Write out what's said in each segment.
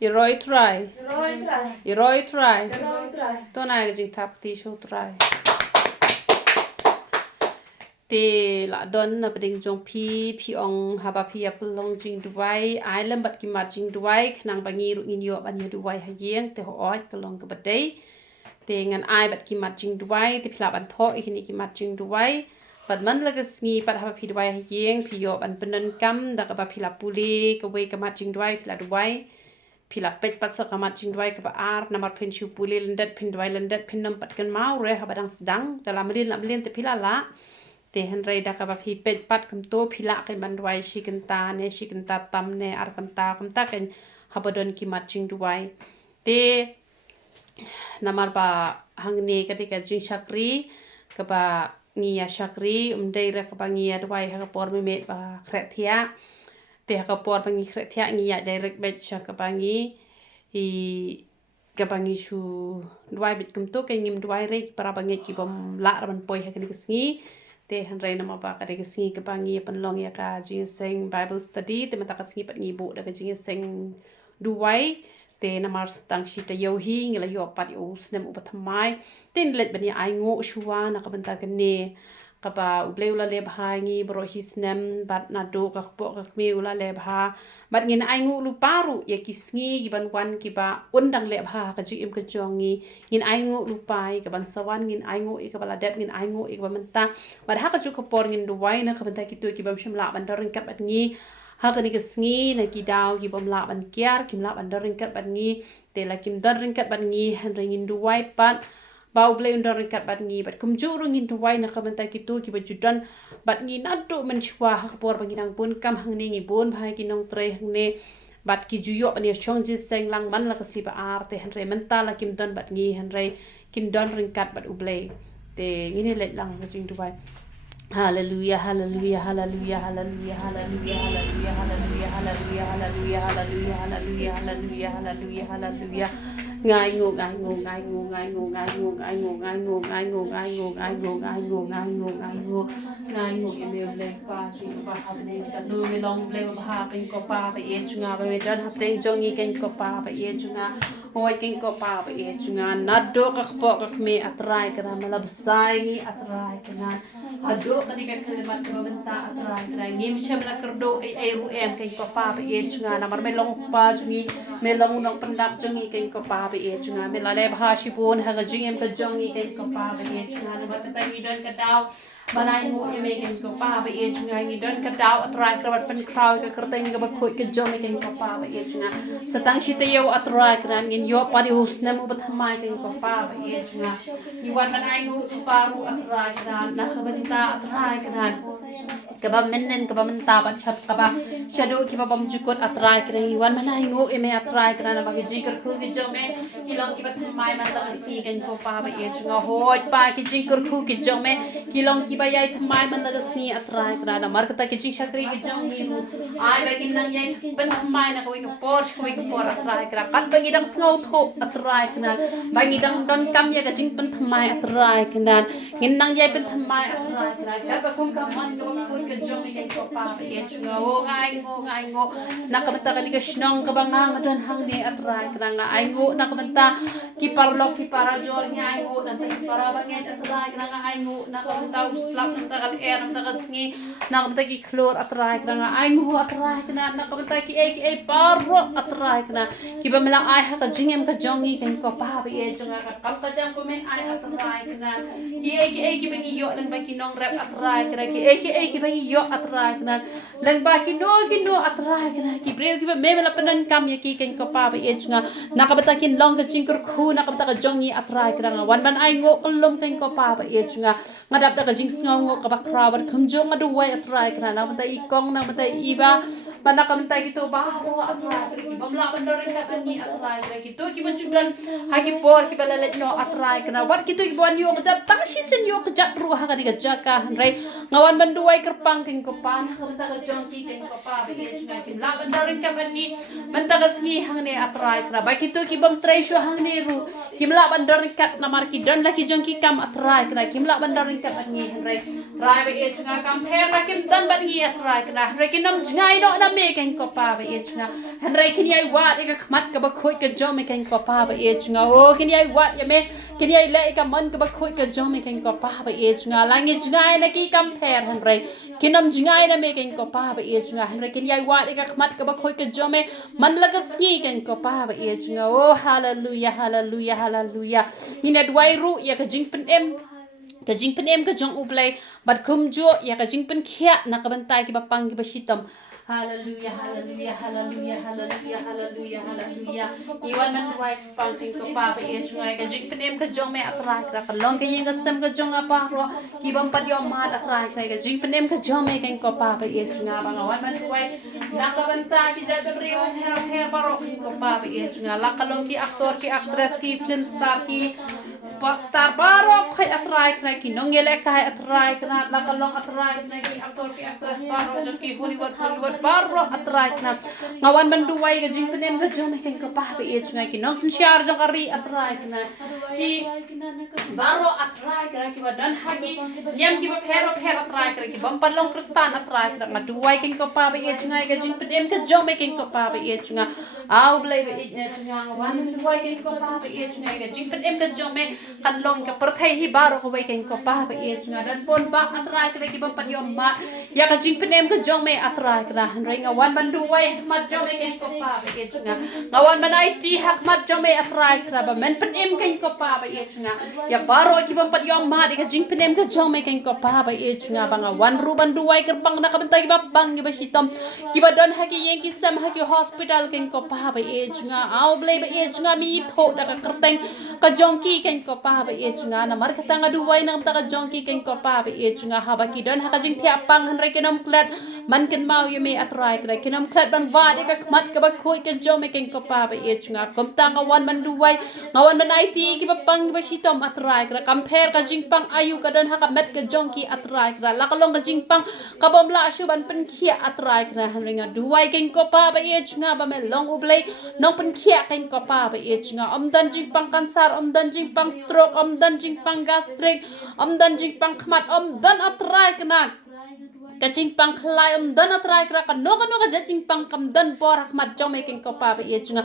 Iroi try. Iroi try. To na cái jing tap ti show try. Te la don na beding jong pi ong haba pi apelong Jingduwai ai lem bat ki mat Jingduwai khnang bangi ru ngin yo ban Jingduwai ha yeng te ho oi kelong ke bedai te ngan ai bat ki mat Jingduwai te phla ban tho ikini ki mat Jingduwai bat man lagas ngi pat haba pi Duwai ha yeng pi yo ban penen kam da ka ba phila puli ke we ke mat Jingduwai phla Duwai phila pet pat sa ka mat Jingduwai ke ba ar namar phin shu puli lendet phin Duwai lendet phin nam pat kan mau re haba dang sedang dalam lin te phila la te henrei da ka ba phi pet pat kum to phila ke ban Duwai shikenta tam ne ar kanta kum ta ken habadon ki mat Jingduwai te namar ba hangne ketika jing shakri ke ba ngia shakri dei ra ka ba ngia Duwai ha ka por me ba khretia te ha ka por ba ngi khretia ngia direct bet sha ka ba ngi I ka ba ngi shu Duwai bit kum to ke ngim Duwai re para ba ngi ki bom la ra ban poi ha ke ngi te hanrei nama ba ka de singi ke bangi pan long ya ka jing sing Bible study te mata ka singi pat ngi bu da ka jing sing Duwai te namar stang shi te yo hi ngila yo pat yo snem u pathamai ten let bani ai ngo shuwa na ka banta ka ne ka ba u ble ula le bha ngi bro hi snem bat na do ka po ka mi ula le bha bat ngin ai ngo lu paru ya ki singi ki ban wan ki ba undang le bha ka jing im ka jongi ngin ai ngo lu pai ka ban sawan ngin ai ngo I ka bala dep ngin ai ngo I ka ba menta bat ha ka ju ka por ngin Duwai na ka banta ki tu ki bam shim la ban dorin kat bat ngi ha ka ni ka singi na ki daw ki bam la ban kyar kim la ban dorin kat bat ngi te la kim dorin kat bat ngi han ringin Duwai pat bau ble undar kat bat ngi bat kum ju rungin Duwai na ka banta ki tu ki ba judan bat ngi na do men chwa ha por ba ngi nang pun kam hang ni ngi bon bhai ki nong tre hang ne bat ki ju yo ban ya chong ji seng lang man la ka si ba ar te han re menta la kim don bat ngi han re kim don ring kat bat u ble te ngi ne let lang ka jing Duwai Hallelujah, hallelujah, hallelujah, hallelujah, hallelujah, hallelujah, hallelujah, hallelujah, hallelujah, hallelujah, hallelujah, hallelujah, hallelujah, hallelujah. Ngai ngô ngai ngô ngai ngô ngai ngô ngai ngô ngai ngô ngai ngô ngai ngô ngai ngô ngai ngô ngai ngô ngai ngô ngai ngô ngai ngô em le pa si pa ha ne ka nu me long le ba ken ko pa ba e chunga ba me dan ha teng jong I ken ko pa ba e chunga hoi ken ko pa ba e chunga na do ka po ka me atrai ka na malab sai ni atrai ka na ado ka ni ka kalimat ka benta atrai ka ngim shem la kerdo ai ru em ken ko pa ba e chunga na mar me long pa jungi me long nong pandap jungi ken ko pa ba e chunga me la le bha shi pon ha ga jing em ka jongi ken ko pa ba e chunga na ba ta ni don ka daw banai ngo e me ken ko pa ba e chunga ni don ka daw atrai ka bat pen kraw ka kerteng ka ba khoi ka jom ken ko pa ba e chunga satang shi te yo atrai ka ngin yo pa di husna mu bat hamai ken ko pa ba e chunga ni wan banai ngo pa ru atrai ka na ka banta atrai ka ba menen ka ba menta ba chat ka ba shado ki ba bam jukot atrai ka ni wan banai ngo e me atrai ka na ba ki jikar khu ki jom me ki long ki bat hamai ma ta si ken ko pa ba e chunga hoi pa ki jikar khu ki jom me ki long ki ba yai thamai man la si atrai ka na mar ka ta ki jing shakri ki jom ni ru ai ba kin nang yai ban thamai na ko ki por ko ki por atrai ka kat ba gi dang sngo tho atrai ka na ba gi dang don kam ya ka jing ban thamai atrai ka na ngin nang yai ban thamai atrai ka kat ba kum kam man ko ki jom ni ken ko pa ba e chunga o ngai ngo na ka ta ka ni ka shnong ka ba nga dan hang ni atrai ka nga ai ngo na ka ta ki parlo ki para jo ngai ngo na ta para ba ngai atrai ka nga ai ngo na ka ta slap na ta ka air na ta ka sngi na ka ta ki chlor atrai ka nga ai ngo atrai ka na ka ta ki ai paro atrai ka na ki ba mala ai ha ka jingem ka jongi ken ko pa ba e jonga ka kam ka jang ko me ai atrai ka na ki ai ki ba ngi yo lang ba ki nong rap atrai ka ki ai ki ba ngi yo atrai ka na lang ba ki no atrai ka na ki breu ki ba me mala panan kam ya ki ken ko pa ba e jonga na ka ta kin long ka jingkur khu na ka ta ka jongi atrai ka nga wan ban ai ngo kolom ken ko pa ba e jonga ngadap da ka jing sngaw ngo ka ba krabar khum jo ngadu wai atrai ka na mata I kong na mata iba bana ka mata ki to ba ro atrai ki bamla ban do ren ka ban ni atrai ka ki to ki ban chudan ha ki por ki bala let no atrai ka na wat ki to ki bon yo ka jat tang shi sen yo ka jat ru ha ka ni ka jaka han rai ngawan ban menduai kerpang king ko pa na kanta ka jonki king ko pa ba ye chunga kim la bandarin ka bani mentaga sngi hangne atrai kra ba kitu ki bam trai sho hangne ru kim la bandarin kat na mar ki don la ki jonki kam atrai kra kim la bandarin ka bani hanre rai ba ye chunga kam pher la kim dan bani atrai kra hanre ki nam jngai no na me king ko pa ba ye chunga hanre kin yai wa de ka khmat ka ba khoi ka jom me king ko pa ba ye chunga o kin yai wa ya me kin yai le ka man ka ba khoi ka jom me king ko pa ba ye chunga langi jngai na ki kam pher hanre kinam jingai na me ken ko pa ba ye chunga hanre kin yai wa ka khmat ka ba khoi ka jome man la ka ski ken ko pa ba ye chunga oh hallelujah hallelujah hallelujah ina dwai ru ya ka jing pen em ka jong ublai bat kum jo ya ka jing pen khia na ka bantai ki ba pang ki ba shitam hallelujah hallelujah hallelujah hallelujah hallelujah hallelujah iwan man dwai pang sing ko pa ba ye chunga ka jing pen em ka jong me atra kra ka long ke yin ka sam ka jong apa ro ki bam pat yo ma atra kra ka jing pen em ka jong me ken ko pa ba ye chunga ba ngawan man dwai na ka bantai ki ja ka rio her ba ro ko pa ba ye chunga la ka long ki actor ki actress ki film star ki sport star baro khai atrai kra ki nongele kai atrai kra la ka long atrai na ki actor ki actress baro jo ki Hollywood baro atrai kna ngawan banduai ga jing penem ga jom ken ko pa ba ye chunga ki nong sin shar jo kari atrai kna ki baro atrai kra ki badan hagi yam ki ba phero atrai kra ki bam palong kristan atrai kra maduai ken ko pa ba ye chunga ga jing penem ga jom ken ko pa ba ye chunga au blai ba ye chunga ngawan banduai ken ko pa ba ye chunga ga jing penem ga jom kan long ka perthai hi baro ko ken ko pa ba ye chunga dan pon ba atrai kra ki bam pan yom ma ya ka jing penem ga jom atrai kra hanring awan banduai mat jome ken ko pa ba ye chunga awan manai ti hak mat jome atrai kra ba men pen em ken ko pa ba ye chunga ya baro ki bam pat yom ma de ka jing pen em ka jome ken ko pa ba ye chunga banga wan ru banduai ker pang na ka bentai ba bang ki ba hitam ki ba don haki yen ki sam haki hospital ken ko pa ba ye chunga au blai ba ye chunga mi tho da ka kerteng ka jongki ken ko pa ba ye chunga na mar ka tanga duai na ta ka jongki ken ko pa ba ye chunga ha ba ki don ha ka jing thia pang han re kenom klat man ken mau ye me atrai kra kinam khat ban wa de ka khmat ka ba khoi ka jom ken ko pa ba ye chunga kom ta nga wan man duai ngawan man ai ti ki ba pang ba shitom atrai kra kam pher ka jing pang ayu ka don ha ka met ka jong ki atrai kra la ka long ka jing pang ka bom la shu ban pen khia atrai kra han ringa duai ken ko pa ba ye chunga ba me long ublai nong pen khia ken ko pa ba ye chunga om dan jing pang cancer om dan jing pang stroke om dan jing pang gastric om dan jing pang khmat om dan atrai kna kacing pang khlai dan atrai kra ka no ka jaching pang kam dan por hmat jom ken ko pa ba ye chunga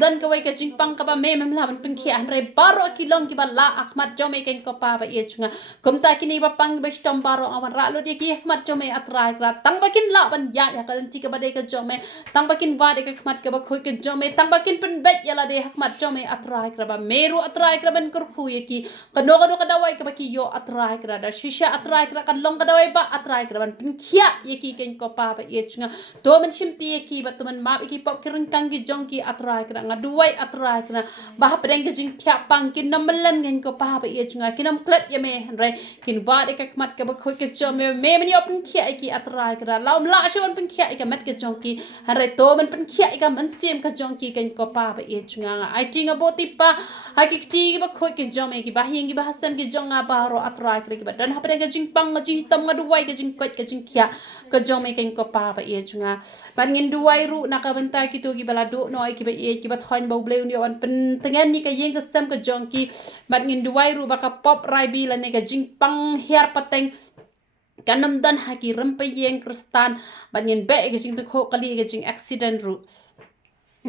dan ka wai kacing pang ka ba me la ban pin khi an re baro ki long ki ba la akhmat jom ken ko pa ba ye chunga kum ta kini ba pang ba stom baro awan ra lo de ki hmat jom atrai kra tang ba kin la ban ya ka lan ti ka ba de ka jom tang ba kin wa de ka hmat ka ba khoi ka jom tang ba kin pen bet ya la de hmat jom atrai kra ba meru atrai kra ban kur khu ye ki ka no ka dawai ka ba ki yo atrai kra da shisha atrai kra ka long ka dawai ba atrai kra ban pin khia ye ki ken ko pa ba ye chunga to man shim ti ye ki ba to man ma ki pop kirin kang ki jong ki atrai kra nga duai atrai kra ba ha preng ki jing thia pang kin namalan ken ko pa ba ye chunga kinam klet ye me re kin wa de ka khmat ka ba khoi ke chom me man yo pin khia ki atrai kra laum la shon pin khia ka mat ke jong ki re to man pin khia ka man sim ka jong ki ken ko pa ba ye chunga nga ai ting abo ti pa ha ki ti ba khoi ke jom ki ba hing ki ba hasam ki jong nga ba ro atrai kra ki ba dan ha preng ka jing pang ji tam nga duai ka jing kot ka jing kia ka jom ken ko pa ba ye chunga ban ngin duai ru na ka bantai ki to gi bala do no ai ki ba ye ki ba thon bo ble ni on pen tengan ni ka yeng ka sam ka jong ki ban ngin duai ru ba ka pop rai bi la ne ka jing pang her pateng kanam dan ha ki ram pa yeng kristan ban ngin be ka jing to kho kali ka jing accident ru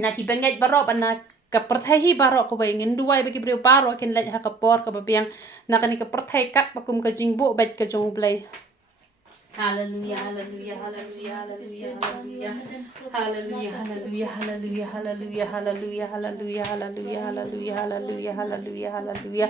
na ki benget baro ban na ka perthai hi baro ko bai ngin duai ba ki bre baro ken la ha ka por ka ba biang na ka ni ka perthai kat ba kum ka jing bo bet ka jong ble Hallelujah, hallelujah, hallelujah, hallelujah, hallelujah, hallelujah, hallelujah, hallelujah, hallelujah, hallelujah, hallelujah, hallelujah, hallelujah, hallelujah, hallelujah.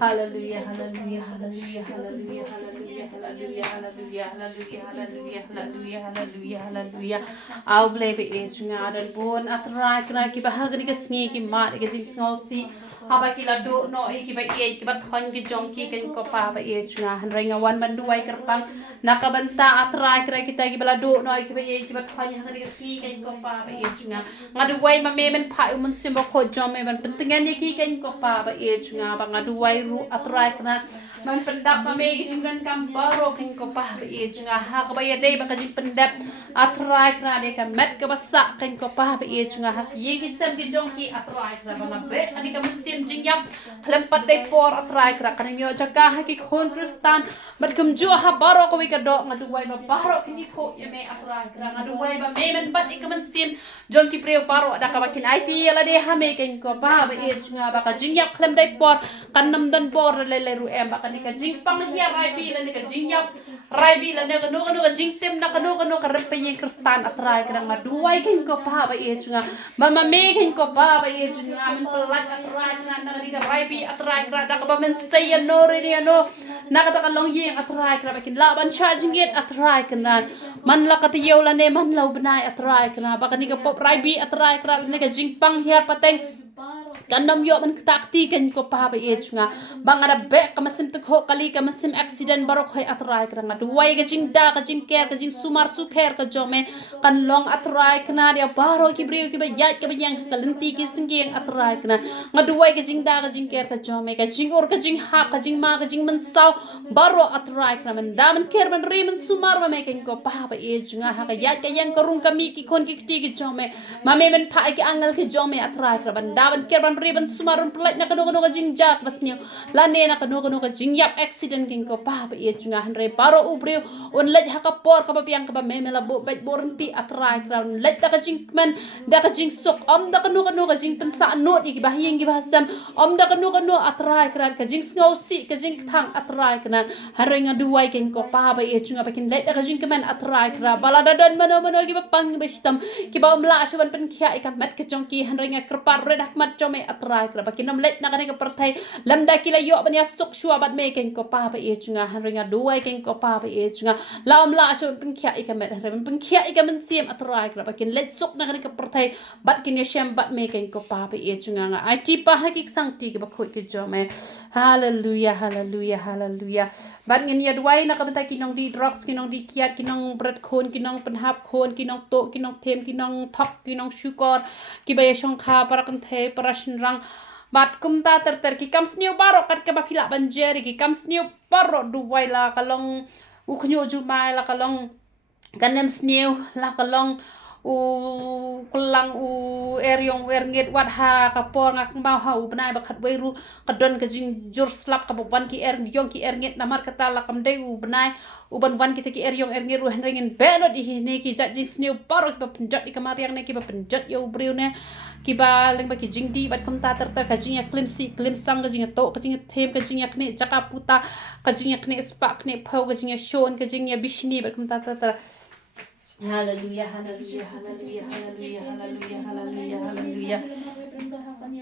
Hallelujah, hallelujah, hallelujah, hallelujah, hallelujah, hallelujah, hallelujah, hallelujah, hallelujah, hallelujah, hallelujah, hallelujah. Au blai be e chunga dan bon atrai kra ki bahag ni ka sngi ki ma ki jing sngosi haba ki la do no e ki ba e ki ba thon ki jong ki ken ko pa ba e chunga han renga wan man duai kerpang nakabanta atrai kra kita ki bala do no e ki ba e ki ba thon han ki sngi ken ko pa ba e chunga ngaduai ma me men pha mun sim ba kho jom me ban pentingan ni ki ken ko pa ba e chunga ba ngaduai ru atrai kra man pendap mame jingran kam baro ken ko pa be junga ha ka ba yade ba ka jing pendap atrai kra de ka met ka basa ken ko pa be junga ha ye ki sem ki jong ki atrai kra ba be ani ka sim jing yap khlem pat dai por atrai kra kan yo jaga ha ki khon kristan mat kum jo ha baro ko wi ka do ngadu wai ba baro ken ni ko ye me atrai kra ngadu wai ba me men pat ik man sim jong ki preu baro da ka ba kin it ala de ha me ken ko pa be junga ba ka jing yap khlem dai por kan nam dan por le ru em ba kan ka jing pang hia rai bi la ni ka jing yap rai bi la ne ka no ka jing tem na ka no ka rep pe ye kristan atrai kra ngadu wai ken ko pa ba junga mama me ken ko pa ba junga men pelat atrai kra na ni ka rai bi atrai kra da ka ba men say no re ni no na ka ta ka long ye atrai kra ba kin la ban cha jing yet atrai kra man la ka ti yo la ne man lau banai atrai kra ba ka ni ka pop rai bi atrai kra ni ka jing pang hia pateng kanam yo man takti ken ko pa ba junga bangada be ka masim tuk ho kali ka masim accident barok hoy atrai kra nga duwai ka jing da ka jing ker ka jing sumar su kher ka jome kan long atrai kna dia baro ki brio ki ba yat ka ba yang ka lenti ki singeng atrai kna nga duwai ka jing da ka jing ker ka jome ka jing or ka jing hap ka jing ma ka jing man saw baro atrai kna man da man ker man ri man sumar ma me ken ko pa ba junga ha ka yat ka yang ka rung ka mi ki kon ki ti ki jome ma me man pha ki angal ki jome atrai kra ban da ban ker ban riban sumarun pelai nak kanu ka jing jak basnya lane nak kanu ka jing yap accident king ko pa ba ye junga han re baro ubriu on lej ha ka por ka ba piang ka ba me mela bo bet borenti atrai crown lej da ka jing men da ka jing sok om da kanu ka jing pensa not iki ba yeng gi ba sam om da kanu atrai crown ka jing ngau si ka jing thang atrai kana harenga duwai king ko pa ba ye junga ba kin lej da ka jing kemen atrai kra balada don mano gi ba pang ba sitam ki ba umla shwan pen khia ikam met ka jong ki han renga krpar redak mat jome atrai kra ba kinam let na ka perthai lamda kila yo banya sok shua bat me ken ko pa ba e chunga han ringa duai ken ko pa ba e chunga laum la so pin khia ikamet rem pin khia ikamen sim atrai kra ba kin let sok na ka perthai bat kin shem bat me ken ko pa ba e chunga nga ai ti pa hakik sang ti ba khoi ki jome hallelujah hallelujah hallelujah bat ngin ya duai na ka ta kinong di drugs kinong di kiat kinong brat khon kinong penhap khon kinong to kinong them kinong thok kinong shukor ki ba shong kha parakan the parashin rang bat kumta ter ki kam sniu baro kat ka ba phila banjeri ki kam sniu baro duwai la kalong ukhnyo ju mai la kalong kanem sniu la kalong u kulang u eryong werngit wat ha ka por ngak ba ha u banai ba khat weiru kadon ka jing jur slap ka ban ki yong ki erngit namar kata la kam dei u banai u ban wan ki te ki eryong erngit ru henringin belo di ne ki ja jing sniu baro ki ba penjat di kamariang ne ki ba penjat yo briu ne ki ba leng ba ki jing di bat kum ta ter ka jing ya klim sang ka jing to ka jing them ka jing ya kne jaka puta ka jing ya kne spa kne phau ka jing ya shon ka jing ya bishni bat kum ta ter hallelujah hallelujah hallelujah hallelujah hallelujah hallelujah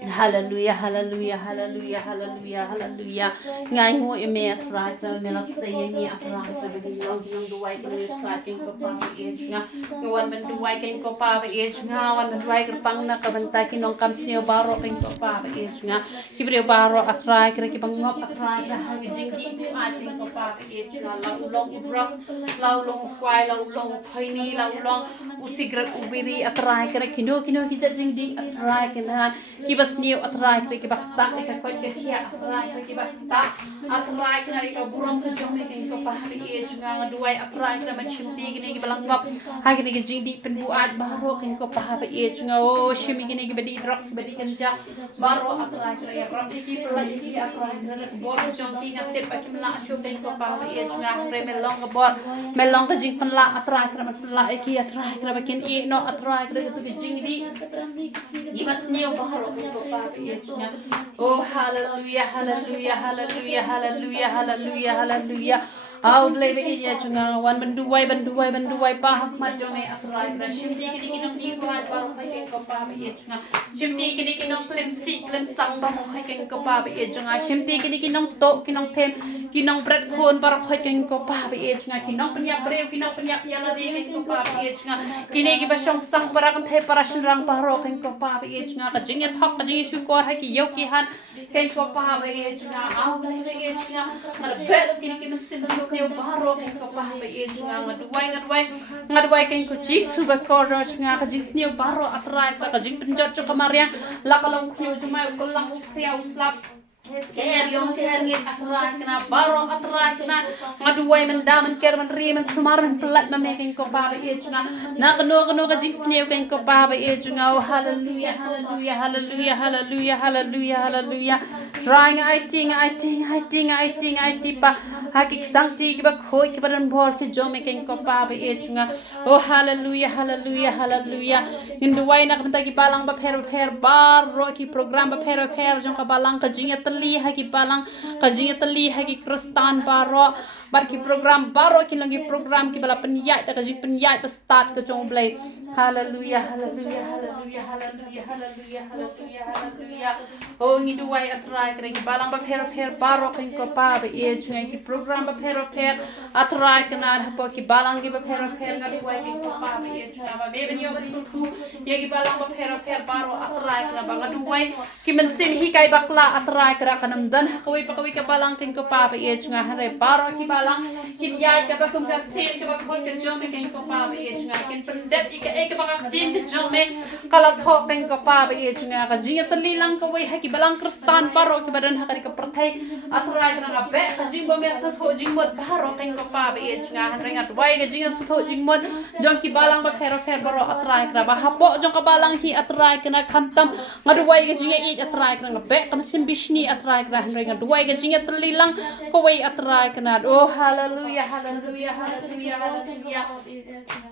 hallelujah hallelujah hallelujah hallelujah hallelujah hallelujah ngai ngo eme atrai ka me la say ni atrai ka be long duai ka le sa king ko pa e chunga ngwan men duai king ko pa e chunga wan men duai ka pang na ka banta ki nong kam sneo baro king ko pa e chunga ki bre baro atrai ka ki bang ngop atrai ka ha jing di a king ko pa e chunga la long drugs la long kwai la long khaini la long usigrat ubiri atrai ka kino ki jing di atrai ka ki bas new atrai ki bakta ka kwat ka khia atrai ki bakta atrai ka ka burong ka jome ka ko pa ha e chunga duai atrai ka man chimti gini ki balangop ha gini ki jing di pen bu aj baro ka ko pa ha e chunga o shimi gini ki badi drugs badi kanja baro atrai ka ya ram ki pla ki atrai ka bor jong ki na te pa ki mla shu ka ko pa ha e chunga re me long ka jing pan la atrai ka man la ki atrai ka ba kin e no atrai ka tu ki jing di ni bas new baro oh hallelujah hallelujah hallelujah hallelujah hallelujah hallelujah au blebe inya chunga wan banduai pa hak ma jome atrai ra shimti kini nong di ko hat baro khai ko pa be chunga shimti kini nong klem sang ba mo khai ko pa be chunga shimti kini nong to kinong them kinong brat khon baro khai ko pa be chunga kinong panya breu kinong panya ya la de ko pa be chunga kini ki ba shong sang para kan the para shin rang baro ko pa be chunga ka jing ya thok ka jing shu ko ha ki yo ki han ken ko pa be chunga au blebe chunga mar bet kini men sim neu baro ken ko pa ba e chunga ngadwai ken ko jisu ba ko ro chunga ka jing neu baro atrai ka jing penjot cho kamariang la kalong khyo jumai ko lang khria uslap yang ngit atrai kena baro atrai kena ngaduai mendaman ker men ri men sumar men pelat memekin ko pa e junga na keno ka jing sneu ken ko pa e junga oh hallelujah hallelujah hallelujah hallelujah hallelujah hallelujah trying I ting pa hakik sangti ki ba khoi ki baran bor ki jo meken ko pa e junga oh hallelujah hallelujah hallelujah Jingduwai nak benta ki balang ba pher baro ki program ba pher jong ka balang ka jing tali ha ki balang ka jing tali ha ki kristan baro bar ki program baro ki langi program ki bala penyai da ka jing penyai ba start ka jong blai hallelujah hallelujah hallelujah hallelujah hallelujah hallelujah hallelujah oh Jingduwai atrai ka ki balang ba pher baro ken ko pa ba e jung ki program ba pher atrai ka na ha ki balang ki ba pher ga Jingduwai ki ko pa ba e jung ba me ben yo ba ku ye ki balang ba pher baro atrai ka ba Jingduwai ki men sim hi kai bakla atrai ka kanam dan kawi pa kawi ka balang ken ko pa ba e jung hare baro ki balang kin ya ka ba kum ka sin ka ba khoi ka jome ken ko pa ba e jung ken pendep ika ek ba ka jin ka jome kala tho ken ko pa ba e jung ka jing tali lang ka wai ha ki balang kristan baro ki badan ha ka perthai atrai ka na be ka jing ba me sa tho jing mod baro ken ko pa ba e jung hare ngat wai ka jing sa tho jing mod jong ki balang ba pher baro atrai ka ba hapo jong ka balang hi atrai ka na khantam ngaduai ka jing e atrai ka na be ka sim bishni atrai ka hare ngat wai ka jing tali lang ko wai atrai ka na oh hallelujah hallelujah hallelujah hallelujah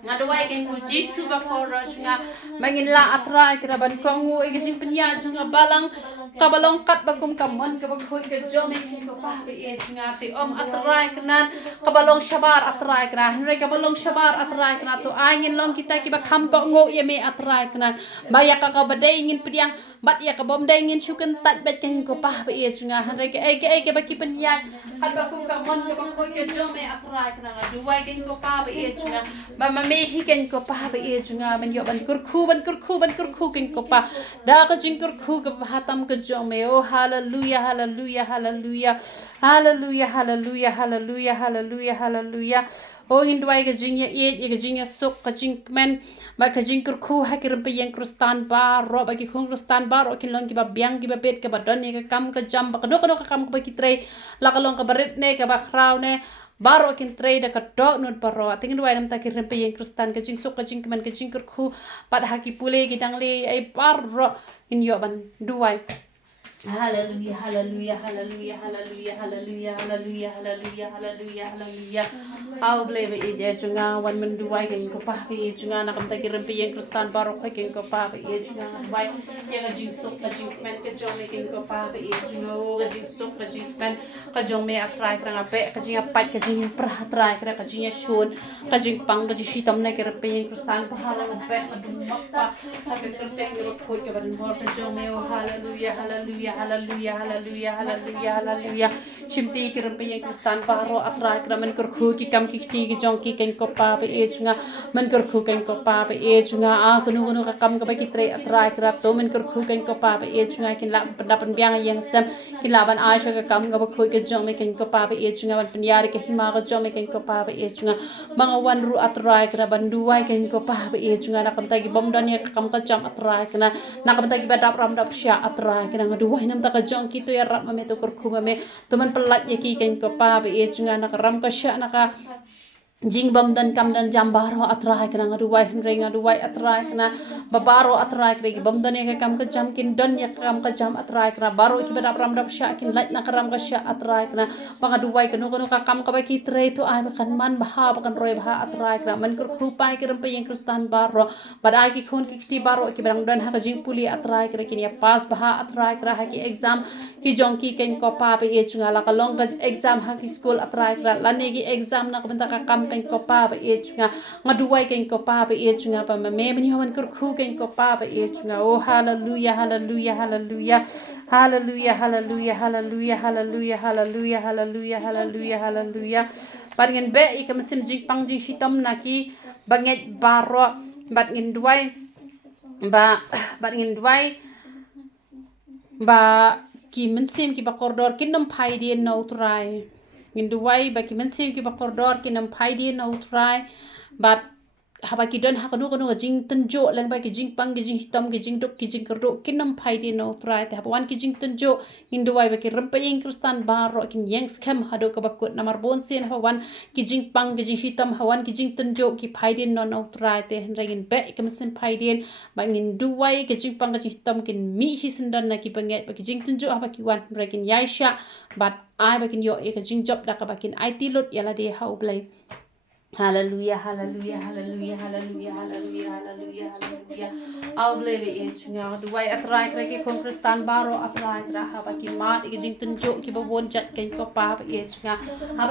ngaduai ken ko jisu ba ko rajunga mangin la atrai ka ban ko ngu e jing penya junga balang ka balong kat bakum ka mon ka bag khoi ka jome ken ko pa be e junga ti om atrai ka nan ka balong shabar atrai ka hare ka balong shabar atrai ka to angin long kita ki ba kham ko ngo ye me atrai ka nan ba ya ka badai ngin pediang bat ya ka bom dai ngin chukan tat bet ken ko pa be e junga hare ka e ba ki penya hat bakum ka mon ka bag khoi ka jome atrai ka na duai ken ko pa be e junga ba ma me hi ken ko pa be e junga men yo ban kurkhu ken ko pa da ka jing kurkhu ka hatam ka jome oh hallelujah hallelujah hallelujah hallelujah hallelujah hallelujah hallelujah hallelujah oh Jingduwai ka jing ye ka jing sok ka jing men ba ka jing kurkhu ha ki rempe yang kristan ba ro ba ki khung kristan ba ro kin long ki ba biang ki ba pet ka ba don ne ka kam ka jam ba ka no ka kam ka ba ki trei la ka long ka baret ne ka ba kraw ne baro kin trade ka do not baro tingin Jingduwai nam ta ki rempe yang kristan ka jing sok ka jing men ka jing kurkhu pad ha ki pule ki dangli ai baro in yo ban duai hallelujah hallelujah hallelujah hallelujah hallelujah hallelujah hallelujah hallelujah hallelujah au blebe e junga wan men duai ken ko pa be junga na kam ta ki rempe yang kristan baro khoi ken ko pa be e junga wai ye ga jing sok ka jing men ke jome ken ko pa be e junga o ga jing sok ka jing men ka jome atrai krang ape ka jing apat ka jing pra atrai kra ka jing shon ka jing pang ka jing hitam na ke rempe yang kristan pa hala ape ka dum pa ka ke kerte ke khoi ke ban bor ka jome o hallelujah hallelujah hallelujah hallelujah hallelujah hallelujah chimti ki rempe yang kristan baro atrai kra men kurkhu ki kam ki ti ki jong ki ken ko pa be e junga men kurkhu ken ko pa be e junga a kunu ka kam ka ba ki tre atrai kra to men kurkhu ken ko pa be e junga kin la pendapan biang yang sam kin la ban aisha ka kam ka ba khoi ke jong me ken ko pa be e junga ban penyar ke hima ka jong me ken ko pa be e junga bang wan ru atrai kra ban duai ken ko pa be e junga na kam ta ki bom dan ye kam ka jam atrai kna na kam ta ki ba dap ram dap sya atrai kna ngadu nam ta ka jong ki to ya rap me to kurkhu me to man pelat ye ki ken ko pa be e junga na ram ka sya na ka jing bam dan kam dan jambaro atrai kana ngaduai ringa duai atrai kana babaro atrai kri bam dan ye kam ka jam kin don ye kam ka jam atrai kana baro ki badap ram dap sya kin lait na karam ka sya atrai kana pangaduai kanu ka kam ka ba ki tre to ai ba kan man bah ba kan roi bah atrai kana man kur khupai ki ram pe yang kristan baro badai ki khon ki ti baro ki barang don ha ka jing puli atrai kra kin ya pas bah atrai kra ha ki exam ki jong ki ken ko pa pe ye chunga la ka long ka exam ha ki school atrai kra la ne ki exam na ka benta ka kam ken ko pa ba e chunga ngaduai ken ko pa ba e chunga pa me men hawan kurkhu ken ko pa ba e chunga oh hallelujah hallelujah hallelujah hallelujah hallelujah hallelujah hallelujah hallelujah hallelujah hallelujah hallelujah paringen be i kam sim jing pang jing hitam na ki banget baro bat ngin duai ba ki mensim ki ba kordor kinam phai di no try Jingduwai ba ki mensim ki ba kordor ki nam phai di no try but haba ki don hakanu kanu jing tenjo lang ba ki jing pang ki jing hitam ki jing dok ki jing kerdo kinam phaide no try te haba wan ki jing tenjo Jingduwai ba ki rempaying kristan baro kin yang scam hado ka bakut namar bon sen haba wan ki jing pang ki jing hitam hawan ki jing tenjo ki phaide no no try te rengin be ka mesin phaide ba ngin duwai ki jing pang ki jing hitam kin mi si sendan na ki banget ba ki jing tenjo haba ki wan rekin yaisha but ai ba kin yo e ka jing job da ka ba kin IT lot yala de how play Hallelujah, hallelujah, hallelujah, hallelujah, hallelujah, hallelujah, hallelujah. I'll believe it. Now, the way at right, like a Christian baro at right, have a kimat, a jington joke, keep a one jet can go pap it. Have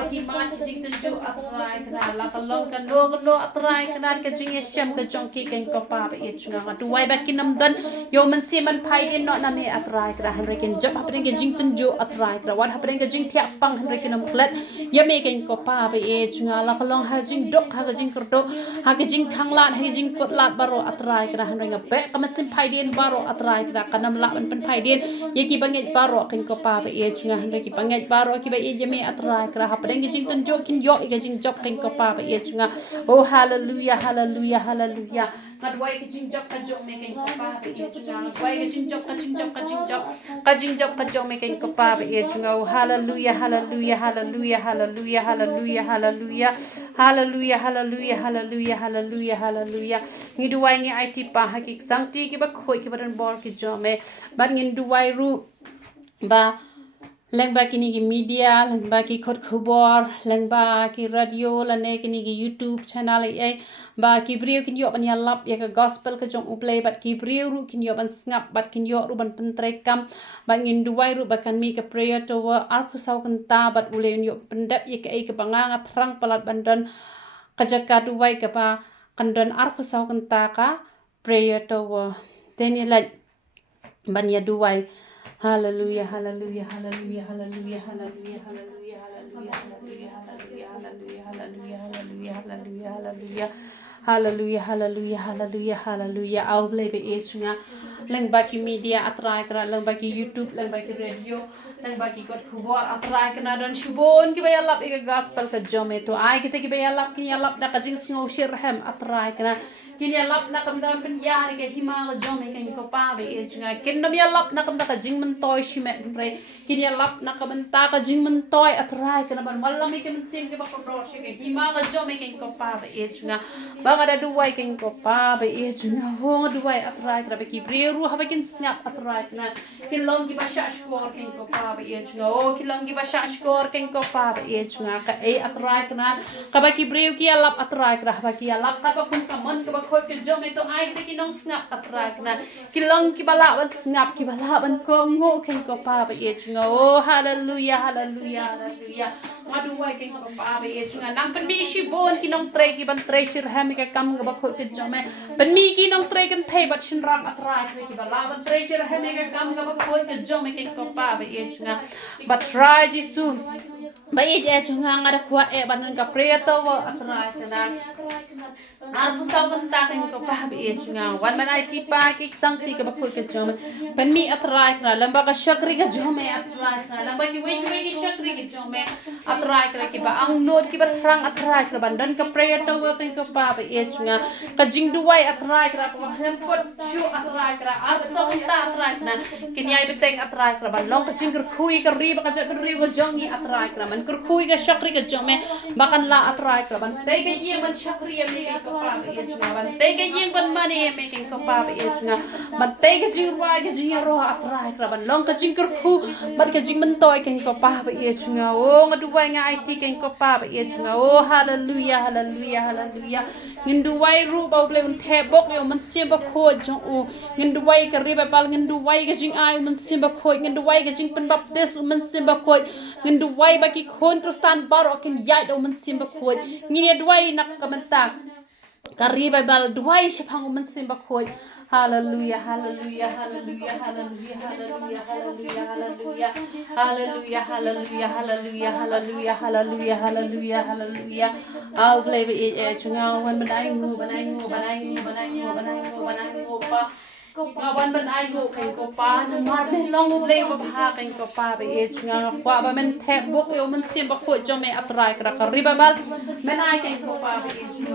a kimat, jington joke at right, like a long and no at right, and I catching a shem, a junkie can go pap it. The way back in them done, yeoman seaman pied in not name at right, a hundred can jump happening a jington joke at right, what happening a jinkia pang hundred can flat, you making go pap it. Like a long jing dok ha jing kerdo ha jing khanglat ha jing kotlat baro atrai kra han ringa be kamasim phaiden baro atrai kra kanam la ban pen phaiden ye ki banget baro kin ko pa be e chunga han ki banget baro ki be ye me atrai kra ha padeng jing tan jo kin yo e jing job kin ko pa be e chunga oh hallelujah hallelujah hallelujah ngat wai ki jing job ka jo me kin ko pa be e chunga wai ki jing job ka jing job ka jing job ka jing job ka jo me kin ko pa be e chunga oh hallelujah hallelujah hallelujah hallelujah hallelujah hallelujah hallelujah hallelujah hallelujah hallelujah hallelujah ngi duwai ngi IT pa ha ki sangti ki ba khoi ki badan bor ki jome ban ngi duwai ru ba lengba kini ki media lengba ki khot khubor lengba ki radio lane kini ki YouTube channel ai ba ki brio kin yo ban ya lap ya ka gospel ka jong uplay bat ki brio ru kin yo ban snap bat kin yo ru ban pentrekam ban ngin duwai ru bakan mi ka prayer to ar phusau kan ta bat ule yo pendap ya ka ai ka banga thrang palat bandan kajaka duwai ka ba kandan ar phusau kan ta ka prayer to then ya like ban ya duwai Hallelujah, hallelujah, hallelujah, hallelujah, hallelujah, hallelujah, hallelujah, hallelujah, hallelujah, hallelujah, hallelujah, hallelujah, hallelujah. Hallelujah, hallelujah, hallelujah, hallelujah. I'll believe it is nga. Lang baki media atrai kena, lang baki YouTube, lang baki radio, lang baki kot khubor atrai kena dan shubon ki bayalap ika gospel ka jome to. Ai kita ki bayalap ki yalap da ka jing sngo shirhem atrai kena. Kini alap na kam dalam penyari ke hima ke jom ke ko pa be e chunga kin na mi alap na kam da ka jing men toy shime pre kini alap na kam ta ka jing men toy atrai ke na ban wala mi ke men sim ke ba ko ro ke hima ke jom ke ko pa be e chunga ba ga da duwai ke ko pa be e chunga ho duwai atrai ke ba ki bre ru ha ba kin snap atrai na kin long ki ba sha skor ke ko pa be e chunga o ki long ki ba sha skor ke ko pa be e chunga ka e atrai na ka ba ki bre ki alap atrai ke ba ki alap ka ba kun ka mon ka khoi ke jom to ai te ki nong snap atrai na ki long ki bala ban snap ki bala ban ko ngo ken ko pa ba e chunga oh hallelujah hallelujah hallelujah madu wai ken ko pa ba e chunga nang pen mi shi bon ki nong tre ki ban tre shir ha mi ka kam ga ba khoi ke jom pen mi ki nong tre ken thai bat shin ram atrai ki bala ban tre shir ha mi ka kam ga ba khoi ke jom ken ko pa ba e chunga but try jisu ba e chunga ngara kwa e ban ka prayer to atrai na ar pusau kan ta ken ko pa be e chunga wan man IT pa ki sangti ka ba khoi ke jom pen mi atrai kra lamba ka shakri ka jom atrai kra lamba ki wei ki shakri ki jom atrai kra ki ba ang not ki ba thrang atrai kra ban dan ka prayer to ken ko pa be e chunga ka jingduwai atrai kra ko hem ko shu atrai kra ar pusau ta atrai na kin yai beteng atrai kra ban long ka jingr khui ka ri ba ka jat ri ko jongi atrai kra man kur khui ka shakri ka jom bakan la atrai kra ban te ke ye man shakri ya me ko pa be e chunga ban te ke ye ban mani me ken ko pa be e chunga ban te ke jingwa ke jing ro atrai kra ban long ka jingr khu ban ka jing man toy ken ko pa be e chunga o ngadu wai nga IT ken ko pa be e chunga o hallelujah hallelujah hallelujah ngindu wai ru ba ble un the bok yo man sim ba kho jong u ngindu wai ka ri ba bal ngindu wai ka jing ai man sim ba kho ngindu wai ka jing pen baptis man sim ba kho ngindu wai ba ki khon kristan baro ken yai do man sim ba kho ngini duwai nak ka man ta Kariba bal duwai shapang man simba khoi hallelujah hallelujah hallelujah hallelujah hallelujah hallelujah hallelujah hallelujah hallelujah hallelujah hallelujah hallelujah hallelujah hallelujah au play be chunga wan ban ai ngu pa Ngawan ban ai go ken ko pa na mar be long le ba ha ken ko pa be e chunga kwa ba men the bok yo men sim ba ko jo me atrai kra ka riba bal men ai ken ko pa be e chunga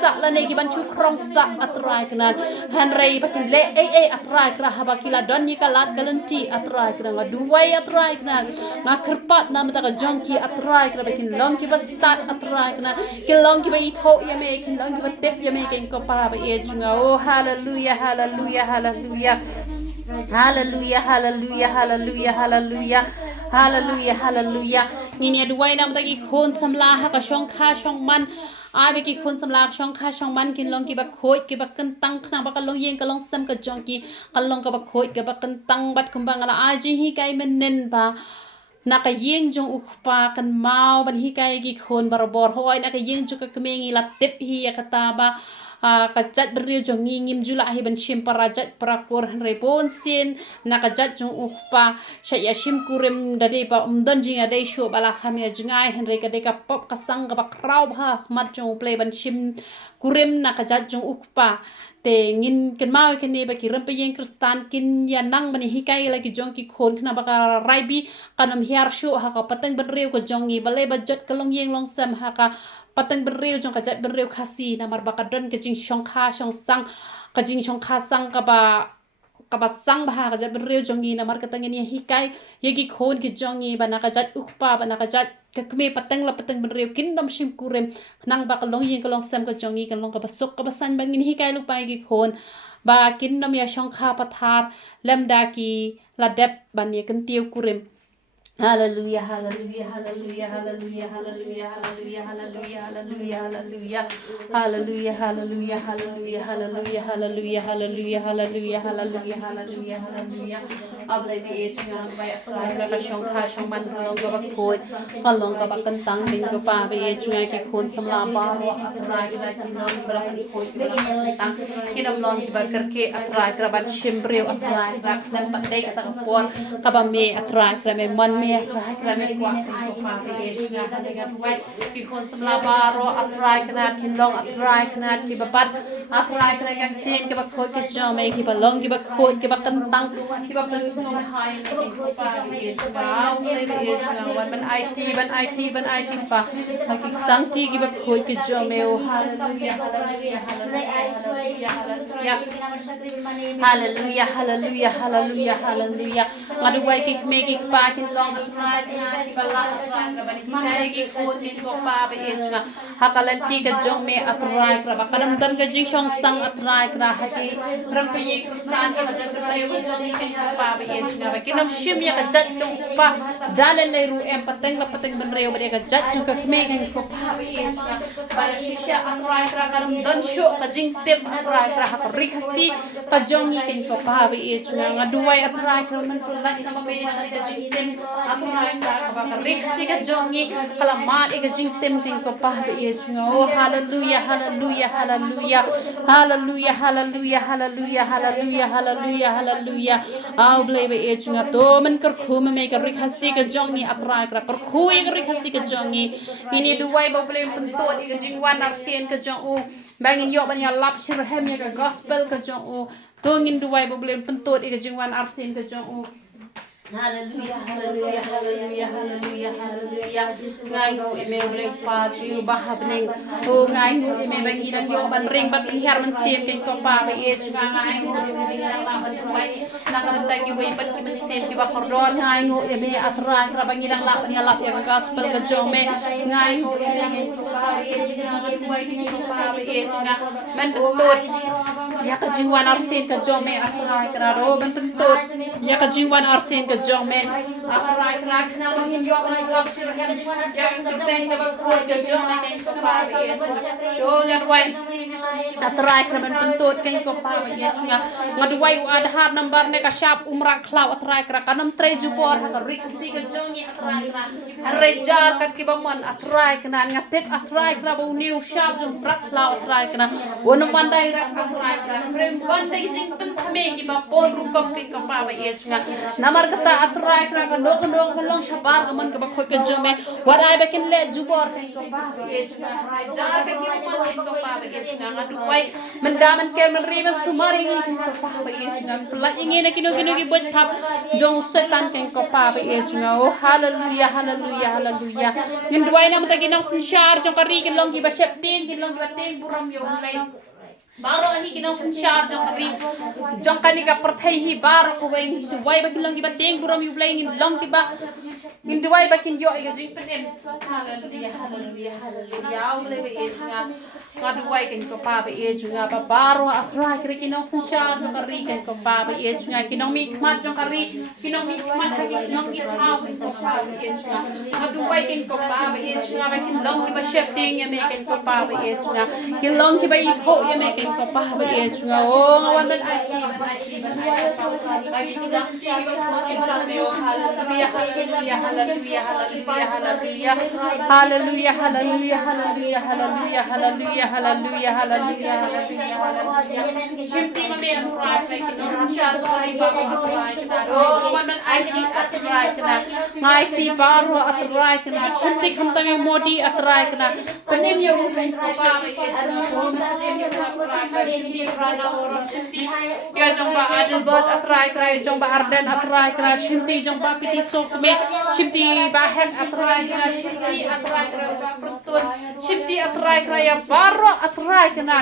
sa la ne ki ban chu krong sa atrai kran han rei bakin le atrai kra haba kila don ni kalat kalanti atrai kran nga duwai atrai kran nga kerpat na mata ka jonki atrai kra bakin long ki ba start atrai kran ki long ki ba itho ya me ki long ki ba tep ya me ken ko pa ba e chunga oh hallelujah hallelujah hallelujah hallelujah hallelujah hallelujah hallelujah hallelujah hallelujah ni ne duwai na mata ki khon samla ha ka shong kha shong man ai be ki khon samla shong kha shong man kin long ki ba khoi ki ba kan tang khna ba ka long yeng ka long sam ka jong ki ka long ka ba khoi ka ba kan tang bat kum ba ngala a ji hi kai men nen ba naka yeng jong ukpa kan mau ban hi kai ki khon barbor hoi naka yeng ju ka kmengi la tep hi ya kata ba kajat beriu jong ngim jula hi ban shim parajat prakor repon sin nakajat jong ukpa shaya shim kurem dade pa umdon jinga dai sho bala khamya jingai henre ka de ka pop ka sang ka ba kraw ha mat jong play ban shim kurem nakajat jong ukpa te ngin ken mau ken ne ba ki ram pe yeng kristan kin ya nang ban hi kai la ki jong ki khon khna ba ka raibi kanam hiar sho ha ka patang beriu ko jong ngi bale ba jot ka long yeng long sam ha ka patang beriu jong ka jat beriu khasi na mar ba ka don ke jing shong kha shong sang ka jing shong kha sang ka ba sang ba ka jat beriu jong ni na mar ka tang ni hi kai ye ki khon ki jong ni ba na ka jat ukpa ba na ka jat ka kme patang la patang beriu kin dom shim kurem nang ba ka long yeng ka long sam ka jong ni ka long ka ba sok ka ba san ba ngin hi kai lu pai ki khon ba kin dom ya shong kha pathar lamda ki la dep ban ye kan tiu kurem hallelujah hallelujah hallelujah hallelujah hallelujah hallelujah hallelujah hallelujah hallelujah hallelujah hallelujah hallelujah hallelujah hallelujah hallelujah hallelujah hallelujah hallelujah hallelujah ablai be etnga bai atrai ka shong kha shong man kalong ka bakoi kalong ka bakan tang ding ka pa be etnga ki khon samla ba ro atrai ka ki nom bra ka khoi ka tang ki nom long ki ba karke atrai ka ban shimbreu atrai ka khlem pa dei ka ta por ka ba me atrai ka me man me atrai ka me kwa ko pa be etnga ha de ga wai ki khon samla ba ro atrai ka ki long atrai ka ki ba pat atrai ka chen ki ba khoi ki jo me ki ba long ki ba khoi ki ba kan tang ki ba kan song hai ki ko pa be etnga au le be etnga wan ban it pa ki sang ti ki ba khoi ki jo me o hallelujah hallelujah hallelujah hallelujah hallelujah hallelujah hallelujah ngadu wai ki me ki pa ki long atrai ki ba la atrai ka ban ki kai ki khoi ki ko pa be etnga hakalan ti ka jo me atrai ka ba kadam dan ka jing song sang atrai ka ha ki ram pe ye kristan ki hajat ka re wo jo ni ki pa be etnga ba ki nam shim ya ka jat jong pa dale le ru em pateng la pateng ben re ba ka jat jong ka me kan ko pa be etnga ba shisha atrai ka kadam dan sho ka jing tep atrai ka ha ka rikhasi ka jong ni kin ko pa be etnga ngaduai atrai ka man ko lai na me na ka jing tem atrai ka ba ka rikhasi ka jong ni kala ma e ka jing tem kin ko pa be etnga oh hallelujah hallelujah hallelujah hallelujah hallelujah hallelujah hallelujah hallelujah hallelujah au blai be etnga to man kar khum me ka rikhasi ka jong ni atrai ka kar khui ka rikhasi ka jong ni ini duai bo blai pun to ka jing wan ar sien ka jong u bangin yo ban ya lap shir hem ya ka gospel ka jong u to ngin duai bo blai pun to ka jing wan ar sien ka jong u hallelujah hallelujah hallelujah hallelujah hallelujah ngai ngo ime ble pa chi ba happening o ngai ngo ime bang irang yo ban ring ban her man sim ken ko pa ba e chu ngai ngo ime ding rang la ban roi na ka ban ta ki wei ban ki ban sim ki ba kordor ngai ngo ime atra tra bang irang la ban la ya gospel ka jong me ngai ngo ime ngai ko pa ba e chu ngai wei ki ko pa ba e chu ngai man tot ya ka jingwan ar sen ka jong me atra tra ro ban tot ya ka jingwan ar sen ka jong me atrai kra khna ma hin yo ban lap shir hem ya ka teng ka ba khoi ka jong me ken ko pa ba ye yo ya wai atrai kra ban tot ken ko pa ba ye chunga ngad wai wa har number ne ka shap umra khlaw atrai kra kanam tre ju por ha ka rik si ka jong ni atrai kra re jar kat ki ba mon atrai kna ngatep atrai kra ba uniu shap jong brak khlaw atrai kna won mandai ra atrai kra Rem one day jing pen thame ki ba pon rukam ke ko pa ba e chunga namar kata atrai kra ka nok nok long shabar ka man ka ba khoi ke jome warai ba kin le jubor ke ko pa ba e chunga ja ka ki man ke ko pa ba e chunga ngadu wai man da man ke man ri man sumari ni ko pa ba e chunga pla ingi na kino kino ki bot thap jong setan ke ko pa ba e chunga oh hallelujah hallelujah hallelujah nin duai na mata ki nang sin shar jong ka ri ki long ki ba shep ten ki long ki ba ten buram yo lai baro hi kinang sun char jong kani ka perthai hi baro ko weng duai ba kin long ki ba teng buram yu blai ngin long ki ba ngin duai ba kin yo ga jing pen hallelujah hallelujah hallelujah au le be e nga nga duai kin ko pa ba e nga ba baro afra kri kinang sun char jong ka ri kin ko pa ba e nga kinang mi mat jong ka ri kinang mi mat ka kinang ki thau ko pa ba e nga nga duai kin ko pa ba e nga ba kin long ki ba shep teng ya me kin ko pa ba e nga kin long ki ba i tho ya me kin ko pa ba e chunga oh ngawan ban ai ki ai ki jam chi ba ko jam me oh hallelujah hallelujah hallelujah hallelujah hallelujah hallelujah hallelujah hallelujah hallelujah hallelujah hallelujah hallelujah shimti ma me right like no shar sorry ba ko right na oh ngawan ban ai ki at right na ngai ti baro at right na shimti kham ta me modi at right na panem yo ko pa ba e chunga Shimti Prana Lord Shimti ya jong ba Adelbert atrai krai jong ba Arden atrai krai Shimti jong ba Piti Sok me Shimti ba Het atrai krai Shimti atrai krai ba Preston Shimti atrai krai ya Baro atrai krai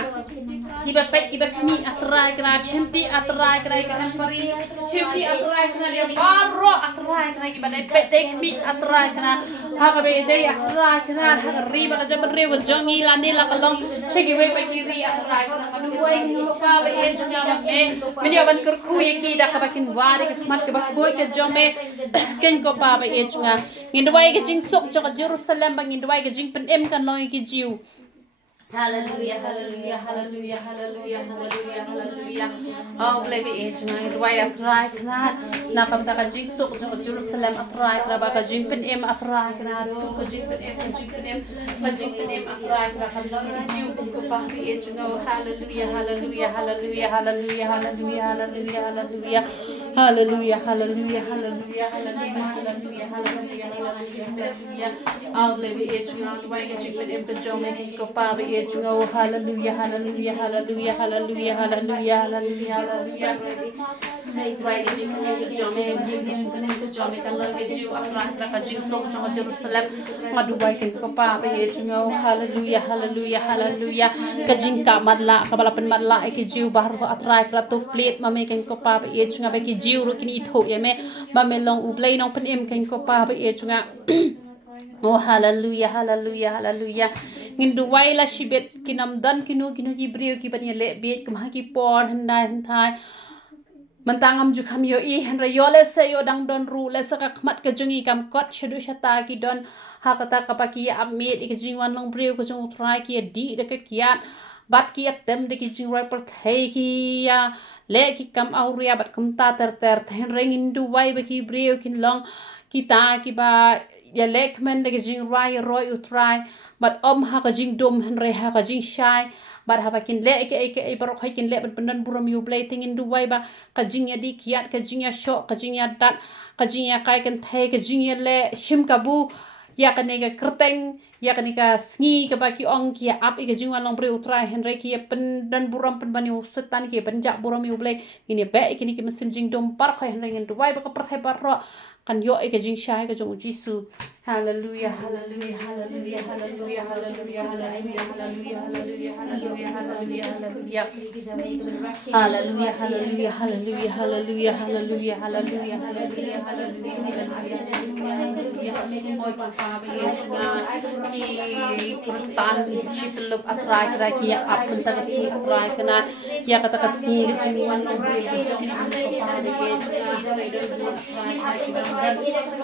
kiba pet kiba kami atrai krai Shimti atrai krai ka Ampari Shimti atrai krai ya Baro atrai krai kiba dai pet dai kami atrai krai ha ka be dai atrai krai ha ri ba ka jaban re wa jongi la ne la ka long chegi we pa kiri atrai Duai ko pa ba e chunga ba me meni aban kur khu ye ki da ka ba kin wari ka mat ka ba khoi ka jome ken ko pa ba e chunga ngin duai ke jing sok cho ka Jerusalem ba ngin duai ke jing pen em kan loi ki jiu Hallelujah, hallelujah, hallelujah, hallelujah, hallelujah, hallelujah. Oh, blebe e chunga duai atrai kna na kam ta ka jing sok cho Jerusalem atrai kna ba ka jing pen em atrai kna do ka jing pen em ka jing pen em ka jing pen em atrai kna ka lo ki jiu ko pa e chunga hallelujah, hallelujah, hallelujah, hallelujah, hallelujah, hallelujah, hallelujah. Hallelujah, hallelujah, hallelujah, hallelujah, hallelujah, hallelujah, hallelujah. Oh, blebe e chunga duai ka jing pen em ka jome ko pa hallelujah, hallelujah, hallelujah, hallelujah, hallelujah, hallelujah, hallelujah. Duai ke jing pen ke jome ke jome kan lo ke jiu atrai kra ka jing sok cho Jerusalem ma duai ke ko pa ba ye jungo hallelujah, hallelujah, hallelujah. Ka jing ka madla ka bala pen madla ke jiu bahar ko atrai kra to plate ma me ke ko pa ba ye junga ba ke jiu ro kini tho ye me ba me long u play nong pen em ke ko pa ba ye junga oh hallelujah, hallelujah, hallelujah. Ngin duai la shibet kinam dan kinu ki brio ki bani le bet kama ki por handai handai mentangam ju kham yo I hanra yo le se yo dang don ru le sa ka khmat ka jungi kam kot chedu shata ki don ha kata ka pa ki amit ki jingwan long brio ko jung try ki di de ka kiat bat ki atem de ki jing right per thai ki ya le ki kam auria bat kum ta ter ter then rengin duai ba ki brio kin long ki ta ki ba ya lek men de jing rai roi utrai but ha ka jing dom han re ha ka jing shai but ha kin le ke barok ha kin le ban buram yu blai thing in duai ba ka jing ya di kiat ka jing ya sho ka jing ya dat ka jing ya kai kan thai ka jing ya le shim ka bu ya ka ne ka kerteng ya ka ne ka sngi ka ba ki ong ki ap ka jing wa long bre utrai han re ki pen dan buram pen bani setan ki ban ja buram yu blai ini be ki ni ki mesim jing dom par kha han re ngin duai ba ka prathai bar kan yo ke jing shai ke jong jisu hallelujah, hallelujah, hallelujah, hallelujah, hallelujah, hallelujah, hallelujah, hallelujah, hallelujah, hallelujah, hallelujah, hallelujah, hallelujah, hallelujah, hallelujah, hallelujah, hallelujah, hallelujah. Oi papa Yesus ki Kristan shitlup atrai kra ki ap penta kasi atrai kana ya kata kasi jinwan no bri jong papa Yesus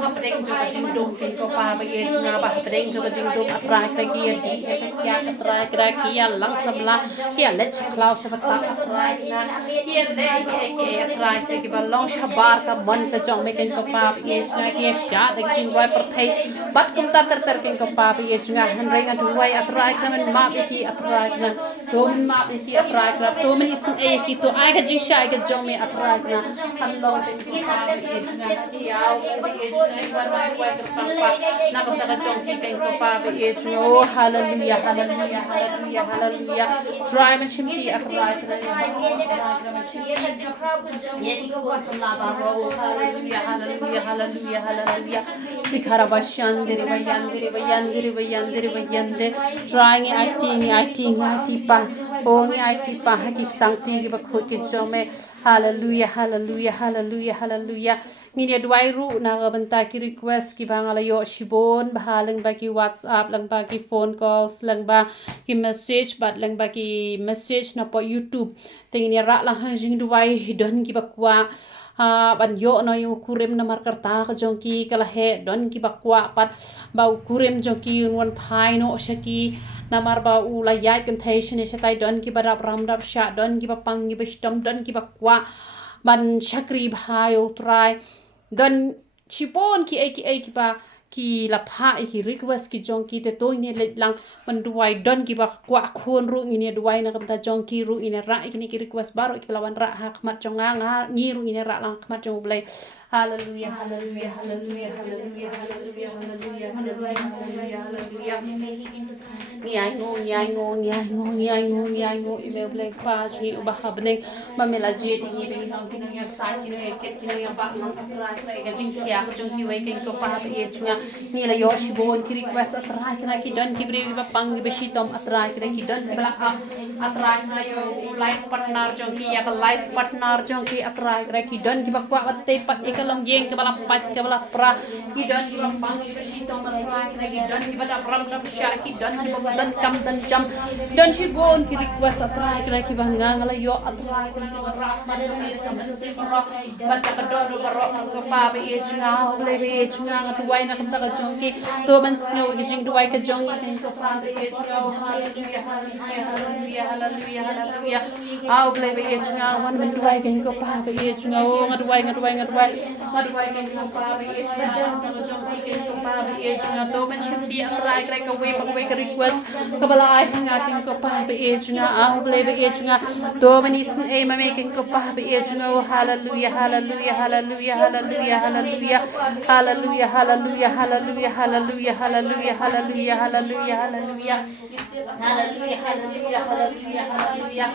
apdeng jo jing dom ken ko pa ba ye chunga ba apdeng jo jing dom atrai kra ki di he kya atrai kra ki ya lang samla ki le chaklau sa ta atrai na ki le ke atrai ki ba long shabar ka man ka jong me ken ko pa ye chunga ki sha de jing right thei bat kum ta ter ken ko pa bi e chunga han rai nga duwai atrai kra men ma bi ki atrai kra to men ma bi ki atrai kra to men isin e ki to ai ga jing sha ga jong me atrai kra han long ken ko pa bi e chunga ki yaw bi e chunga wa na wa ka pa pa na ka ta ga jong ki ken ko pa bi e chunga oh hallelujah hallelujah hallelujah hallelujah try men chim ti atrai kra hallelujah hallelujah hallelujah hallelujah sikhara bashan dere bayan dere bayan dere bayan dere bayan de trying it pa ong it pa hakik sangti gi bakhut ki chome hallelujah hallelujah hallelujah hallelujah ngi dwai ru na banta ki request ki bangala yo shibon bahalang ba ki whatsapp lang ba ki phone calls lang ba ki message bat lang ba ki message na po youtube tingin ra lang Jingduwai don ki bakwa ban yo no yu kurem na markar ta ka jongki kala he don ki bakwa pat ba kurem jongki unwan phai no shaki na mar ba u la ya contation e shatai don ki barap ram rap sha don ki bapang ki bestom don ki bakwa ban shakri bhai o try don chipon ki ki ba ki la pha ki request ki jongki te to ne le lang man duwai don ki ba kwa khon ru ni duwai na kam ta jongki ru ine ra ki request baro ki lawan ra ha kmat jonga nga ngi ru ine ra lang kmat jong blai hallelujah hallelujah hallelujah hallelujah hallelujah hallelujah hallelujah hallelujah nyai ngo email blai pa jni ba habne ma mela je ni be no ki ya sa ki ne ket ki ya ba lang ra ga jing khia jongki wai ken ko pa e chunga ni la yo shibon ki request atrai kra ki don ki bri ba pang be shitom atrai kra ki don bla atrai kra yo life partner jong ki ya ka life partner jong ki atrai kra ki don ki ba kwa te pat e ka long yeng ke bala pat ke bala pra ki don ki ba pang be shitom atrai kra ki don ki ba da ram na sha ki don ki ba don kam don jam don shibon ki request atrai kra ki ba ngala yo atrai kra ki ba ma jong e ka se ba ba ta ka do ba ro ko pa be e chunga ble be e chunga duwai na kam ta ka jongki to man sngo gi Jingduwai ka jong ken ko pa be e chunga hallelujah hallelujah hallelujah hallelujah hallelujah au ble be e chunga wan man duwai ken ko pa be e chunga o ngaduwai ken ko pa be e chunga jongki ken ko pa be e chunga to man shimti atrai krai ka we ka request ka bala ai hanga ken ko pa be e chunga au ble be e chunga to man isin e ma me ken ko pa be e chunga o hallelujah hallelujah hallelujah hallelujah hallelujah hallelujah hallelujah hallelujah hallelujah hallelujah hallelujah hallelujah hallelujah hallelujah hallelujah hallelujah hallelujah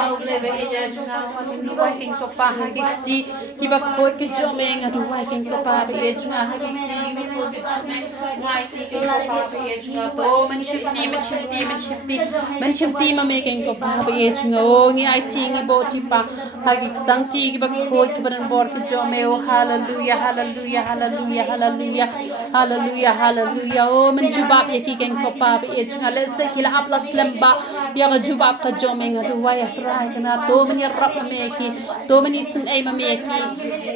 au lebe e chunga du wai king ko pa ha ki ki ba ko ki jo me nga du wai king ko pa be e chunga ha ki mi ko ki jo me wai ti ki ko pa be e chunga to man shimti ma me king ko pa be e chunga o ngi ai ti ngi bo ti pa ha ki sang ti ki ba ko ki ban bor ki jo me o hallelujah hallelujah hallelujah hallelujah hallelujah hallelujah oh men jubab ye ki ken ko pa be e chunga le se ki la apla slamba ya ga jubab ka jo me nga du wai atrai kana to men ya rap me ki to men isin ai ma me ki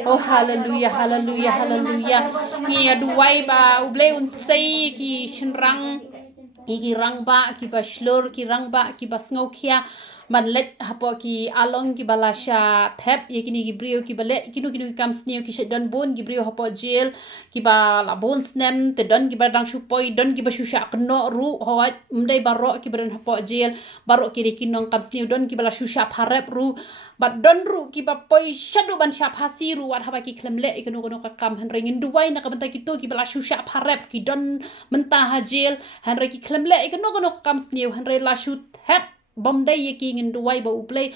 oh hallelujah hallelujah hallelujah ni ya du wai ba uble un sei ki shinrang ki rang ba ki ba shlor ki rang ba ki ba sngo khia man let hapo ki along ki balasha thep ye kini ki brio ki bale kinu kam sneo ki don bon ki brio hapo jail ki ba la bon snem te don ki ba dang shupoi don ki ba shusha kno ru hawat mdai baro ki ba don hapo jail baro ki kinong kam sneo don ki bala shusha pharep ru ba don ru ki ba poi shadu ban sha phasi ru wat haba ki klemle ikunu kono ka kam han ringin duwai na ka banta ki to ki bala shusha pharep ki don menta ha jail han re ki klemle ikunu kono ka kam sneo han re la shut hep bom dai ye ki ngin duwai ba uplay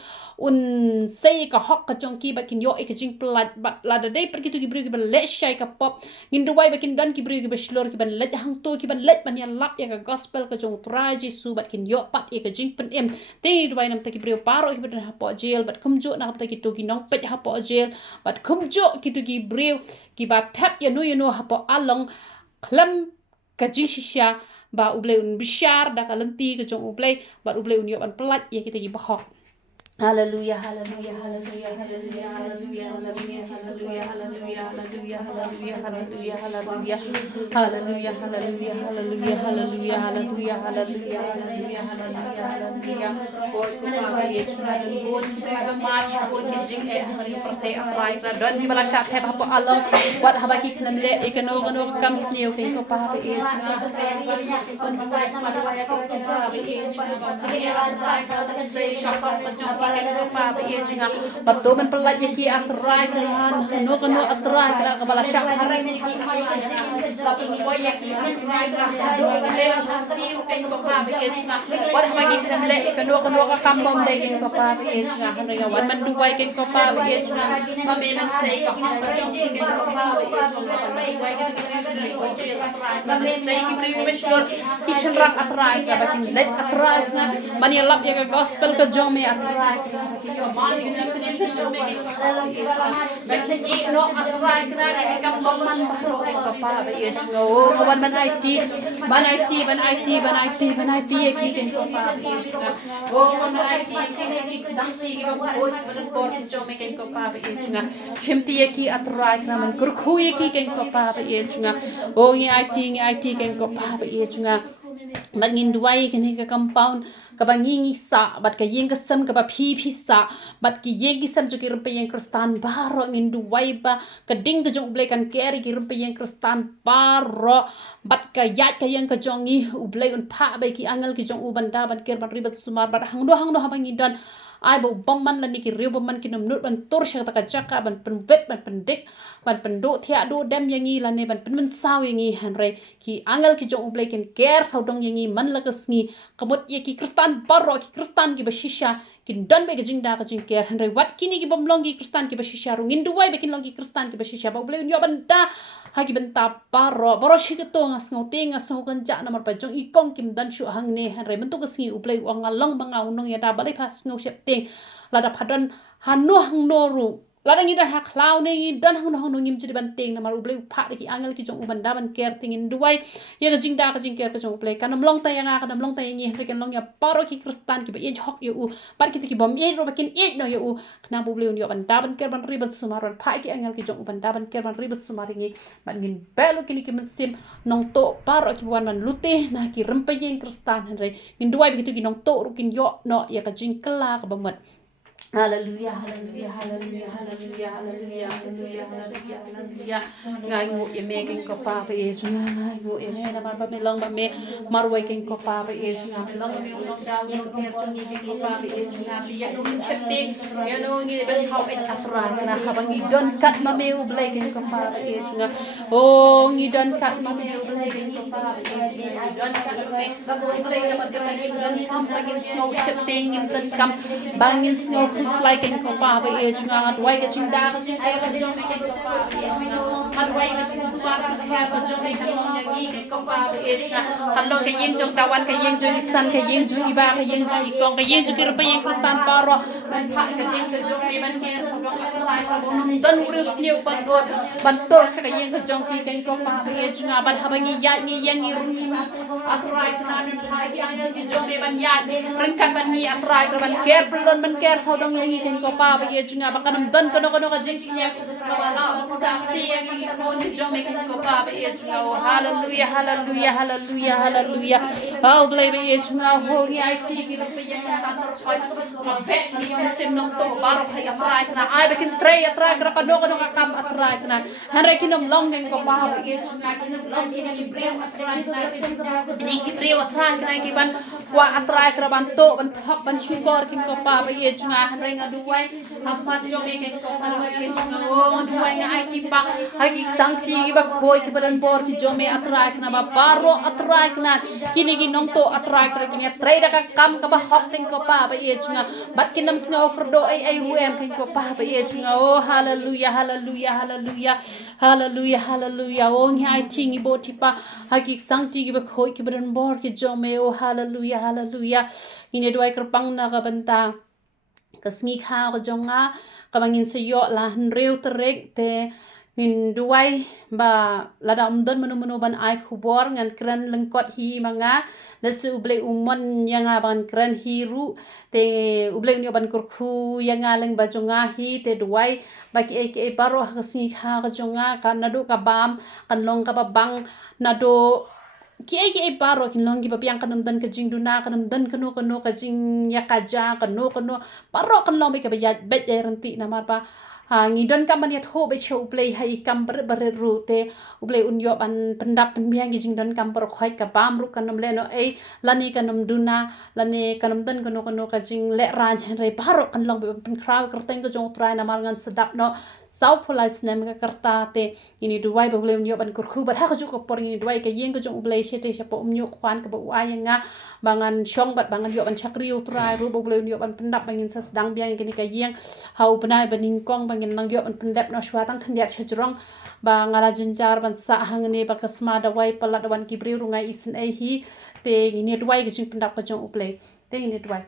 un sei ka hok ka jongki ba kin yo e ka jing plat bat la da dai per ki tu ki bru ki ba le shai ka pop ngin duwai ba kin don ki bru ki ba shlor ki ban let hang to ki ban let ban ya lap ya ka gospel ka jong traji su bat kin yo pat e ka jing pen em te duwai nam ta ki bru paro ki ban ha po jail bat kum jo na ta ki tu ki nong pet ha po jail bat kum jo ki tu ki bru ki ba tap ya no ha po along klam ka jing shisha ba ublay un bishar da kalanti ka jong ublay ba ublay un yo ban plat ya kita gi bahok Hallelujah, hallelujah, hallelujah, hallelujah, hallelujah, hallelujah, hallelujah, hallelujah, hallelujah, hallelujah, hallelujah, hallelujah, hallelujah, hallelujah, hallelujah, hallelujah, hallelujah, hallelujah, hallelujah, hallelujah. Lord, ko pa ye chuna Lord, ko march Lord ki jing e hari prathe atrai ra don ki bala shat he pa along what haba ki khnam le ekano gano kam sneu ken ko pa ye chuna on sai ma do ya ko pa ye chuna ba ye atrai ra say shakap pa jong ki ken ko pa ye chuna pato man pelat ye ki atrai ra no gano atrai ra ka bala shat harai ni ki atrai ra pa ko ye ki atrai ra do le si ken ko pa ye chuna what haba ki khnam le ekano gano kam bom de ken ko pa ye chuna han ringa wan man duwai ken ko pa ye chuna ma me man say ka pa jong ki ken ko pa ye chuna duwai ken ko je atrai ma man say ki pri wish lord ki shan rak atrai ka ba kin let atrai na man ye lap ye ka gospel ka jong me atrai ka ba kin yo man ki ken ka jong me ken ko pa ye chuna ba kin ye no atrai ka na ye kam bom man ba ro ken ko pa ye chuna o wan man IT ye ki ken ko pa ye chuna o man IT ki sang si ki ba ko ba bor ki jong me ken ko pa ye chuna shimti ye ki atrai ka man kur khu ye ki ken ko pa ye chuna o ngi IT ken ko pa ye chuna bangin duai kini ke compound ka bangingi sa bat ka yeng kesem ka ba phi sa bat ki yeng kesem jo ki rumpe yang kristan baro ngin duai ba ka ding ka jong blai kan keri ki rumpe yang kristan baro bat ka yat ka yang ka jongi u blai un pha ba ki angal ki jong u banda ban ker ban ribat sumar bat hang do ha bangi dan ai bo bomman la ni ki riu bomman ki nam nut ban tor sha ta ka chaka ban pen vet ban pendik ban pendo thia do dem yangi la ne ban pen man saw yangi han re ki angal ki jong u blai ken ker saw dong yangi man la ka sngi kamot ye ki kristan baro ki kristan ki bashisha ki don be jing da ka jing ker han re wat kini ki bom long ki kristan ki bashisha ru ngin duwai be kin long ki kristan ki bashisha ba blai yo banda ha ki benta baro shi ka to ngas ngau te ngas ngau kan ja na mar pa jong i kong kim dan shu hang ne han re man to ka sngi u blai wang long ba ngau nong ya da balai pas ngau shep ting la da phadan hanu hang no ru ladang idan hak law ne idan hang no ngim jidi ban ting na mar u blai pha de ki angal ki jong u banda ban ker ting in duwai ye ka jing da ka jing ker ka jong blai kanam long ta yang kanam long ta yang ye kan long ya paro ki kristan ki ba ye hok ye u par ki ki bom ye ro ba kin ye no ye u kana bu blai un yo banda ban ker ban ribat sumar ban pha ki angal ki jong u banda ban ker ban ribat sumar ngi ban ngin belu ki ki sim nong to paro ki wan man lute na ki rempe ye kristan han re ngin duwai bi ki nong to ru kin yo no ye ka jing kala ka ba mat Hallelujah, hallelujah, hallelujah, hallelujah, hallelujah, hallelujah, hallelujah, hallelujah. Ngai ngu ye me king ko pa pa ye chunga ngai ngu ye me na ba me long ba me marwai king ko pa pa ye chunga me long me long da long ke chung ye king ko pa pa ye chunga bi ya no kin chepte ya no ngi ben how it atra kana ha bangi don kat ma me u blai king ko pa pa ye chunga oh ngi don kat ma me u blai king ko pa pa ye chunga don kat ma me u blai na ma ke ma don kam bagin snow chepte ngim don kam bangin snow who's like in kopa ba ye chunga duai ka chinda ka jing ai ka jong me ken kopa ba ye chunga duai ka chin suwa su kha ka jong me kan long yangi ken kopa ba ye chunga hallo ka yeng jong tawan ka yeng jong isan ka yeng jong iba ka yeng jong ikong ka yeng jong rupa yeng kristan paro ban pha ka ding ka jong me ban ken so jong ka rai ka bonum dan uri usniu ban dor ban tor sa ka yeng ka jong ki ken kopa ba ye chunga ban habangi ya ni yangi rungi ma atrai ka nan hai ki anjang ki jong me ban ya ringkat ban ni atrai ka ban ker pelon ban ker so dong yangi ken ko pa ba ye junga ba kanam don kono ka jing ya ba la ba ta ti yangi phone ni jom me ken ko pa ba ye junga oh hallelujah hallelujah hallelujah hallelujah oh blai ba ye junga ho ngi ai ti ki ba ye sta tor pa be ni yo sim no to ba ro pha ya trai na ai ba kin trai ya trai ka no ka kam atrai na han re kinom long ken ko pa ba ye junga kinom long ni breu atrai na ni breu atrai na ki ban kwa atrai ka ban to ban thak ban shukor kin ko pa ba ye junga han re nga duai amat jom me ken ko pa ba ye junga o duai nga ai ti pa hagi sang ti ba khoi ki badan bor ki jom me atrai na ba paro atrai na kini gi nong to atrai ka kini atrai da ka kam ka ba hok ken ko pa ba ye junga bat kinam singa okrdo ai ruem ken ko pa ba ye junga oh hallelujah hallelujah hallelujah hallelujah hallelujah o ngi ai ti ngi bo ti pa hagi sang ti gi ba khoi ki badan bor ki jom me oh hallelujah hallelujah ini duai kerpang na ka banta kasngi kha ka jonga ka bangin se yo la reu terek te ngin duai ba lada umdon menu ban ai khubor ngan kran lengkot hi manga dasu uble umon yanga ban kran hiru te uble unyo ban kurku yanga leng bajonga hi te duai ba ki e baro hasi kha jonga kan nadu ka bam kan long ka babang nado ki baro kin long ki bapiang kanam dan ka jing duna kanam dan kano ka jing yakaja kano baro kan long be ka ya bet renti namar pa ngidon kam ban ya tho be chou play hai kam ber ru te uble unyo ban pendap penbiang jing don kam ber khoi ka bam ru kanam le no e lani kanam duna lani kanam dan kano ka jing le ran re baro kan long be pen crowd kerteng ko jong try na mar ngan sedap no sau pulai snem ka kerta te ini duai uble unyo ban kurku ba ha ka ju ko por ini duai ka yeng ko jong uble chete chapo umyo kwan ka ba wa nga bangan shong bat bangan yo ban chakri utrai ru uble unyo ban pendap bangin sa sedang biang kini ka yeng hau benai baning kong ngin nang yo ban pendep no shwa tang khandiat chajrong ba ngala jinjar ban sa hangni ba kasma da wai palat wan kibri rungai isin e hi te ngini dwai gi jing pendap ka jong uple te ngini dwai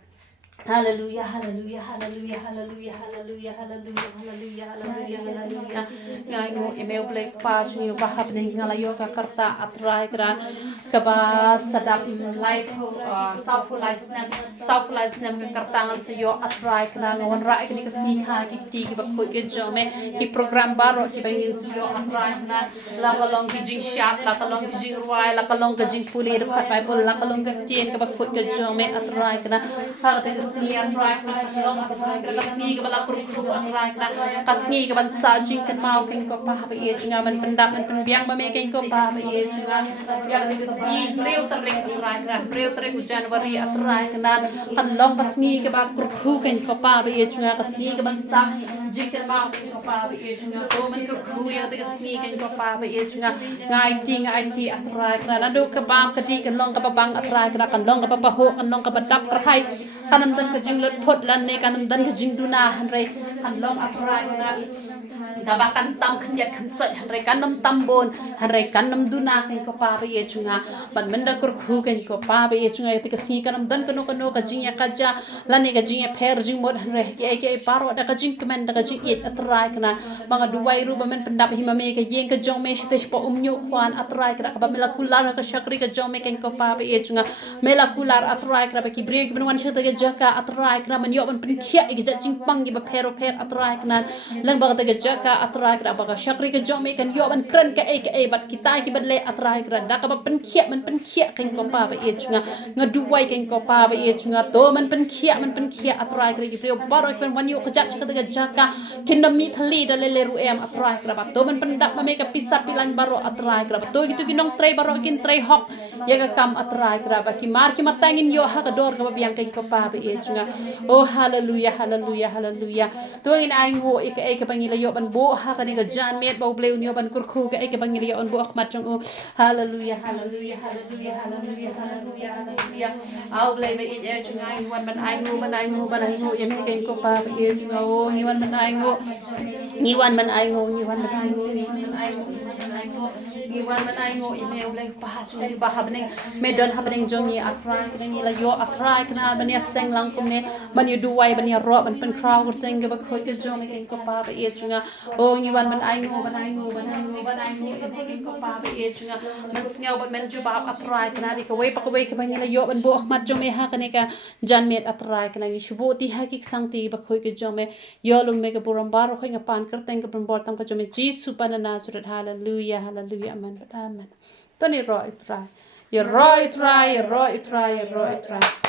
hallelujah hallelujah hallelujah hallelujah hallelujah hallelujah hallelujah hallelujah hallelujah ngai mo email play pa sunyo ba hapne ngala yo ka karta atrai kra ka ba sadap live saupulai snap ka karta ngal se yo atrai kra ngawan ra ikni ka sni kha ki ti ki ba khoi ke jome ki program baro ki bangin se yo atrai na la ka long ki jing shat la ka long ki jing ruai la ka long ka jing puli ru khat bai bol la ka long ka tien ka ba khoi ke jome atrai kra ha ka kasni atrai long atrai kasni ka bala kurku atrai kasni ka ban sa jing kan mau ken ko pa ba ye junga ban pendap ban penbiang ba me ken ko pa ba ye junga ya kasni breu terek atrai breu terek January atrai kan long kasni ka ba kurku ken ko pa ba ye junga kasni ka ban sa jing kan mau ken ko pa ba ye junga to man kurku ya kasni ken ko pa ba ye junga ngai ti atrai na do ka bam ka ti kan long ka ba bang atrai kan long ka ba ho kan long ka ba dap kai kanam dan ka jing lut phot lan ne kanam dan ka jing duna han re han long atrai na ka ba kan tam khan yat khan soi han re kanam tam bon han re kanam duna ken ko pa ba ye chunga ban men da kur khu ken ko pa ba ye chunga ti ka si kanam dan kano ka jing ya ka ja lan ne ka jing ya pher jing mod han re ke paro da ka jing kemen da ka jing et atrai kana banga duwai ru ba men pendap hi ma me ka yeng ka jong me shite po umnyo khwan atrai kana ka ba mela kular ka shakri ka jong me ken ko pa ba ye chunga mela kular atrai kana ba ki break ben wan shite ka jaka atrai kana man yo ban pen khia ki ja jing pang gi ba pher atrai kana lang ba ta ka jaka atrai kana ba ka shakri ka jong me kan yo ban kran ka e bat kita ki badle atrai kana da ka ba pen khia ken ko pa ba ye chunga ngaduwai ken ko pa ba ye chunga to man pen khia atrai kana ki brio baro kan wan yo ka ja ka jaka kinam mi thali da le ru em atrai kana ba to man pen dak ma me ka pisap pilang baro atrai kana ba to gitu ki nong trai baro kin trai hok ya ka kam atrai kana ba ki mar ki matangin yo ha ka dor ka ba biang ken ko pa ba ye chunga oh hallelujah hallelujah hallelujah to in ai ngo e ka bangila yo ban bo ha ka ni ka jan met bo ble un yo ban kur khu ka e ka bangila yo on bo ak mat chang o hallelujah hallelujah hallelujah hallelujah hallelujah hallelujah au ble me e chunga ai wan ban ai ngo ye me ken ko pa ba ye chunga o ni wan ban ai ngo ni wan ban ai ngo email ble pa ha chu ba happening me don happening jong ni atrai ni la yo atrai kana ban ya seng lang kum ne ban ya duwai ban ya ro ban pen crowd ko teng ba khoi ke jong me ken ko pa ba ye chunga o ni wan ban ai ngo ken ko pa ba ye chunga man sngaw ba men ju ba atrai kana di ka wei pa ko wei ka ban la yo ban bo mat jong me ha kana ka jan met atrai kana ni shubo ti ha ki sang ti ba khoi ke jong me yo lum me ka buram bar khoi nga pan kar teng ka ban bor tam ka jong me jisu panana surat hallelujah hallelujah amen to ni ro itrai ye ro itrai